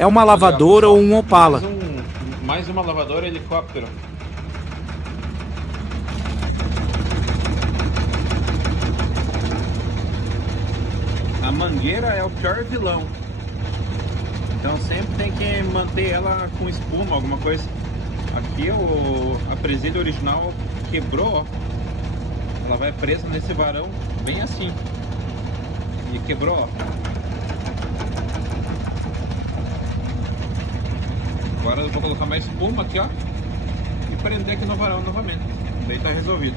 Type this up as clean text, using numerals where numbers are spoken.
é uma lavadora ou um Opala. Mais uma lavadora helicóptero. A mangueira é o pior vilão. Então sempre tem que manter ela com espuma, alguma coisa. Aqui a presilha original quebrou, ó. Ela vai presa nesse varão, bem assim. E quebrou, ó. Agora eu vou colocar mais espuma aqui, ó. E prender aqui no varão novamente. Daí tá resolvido.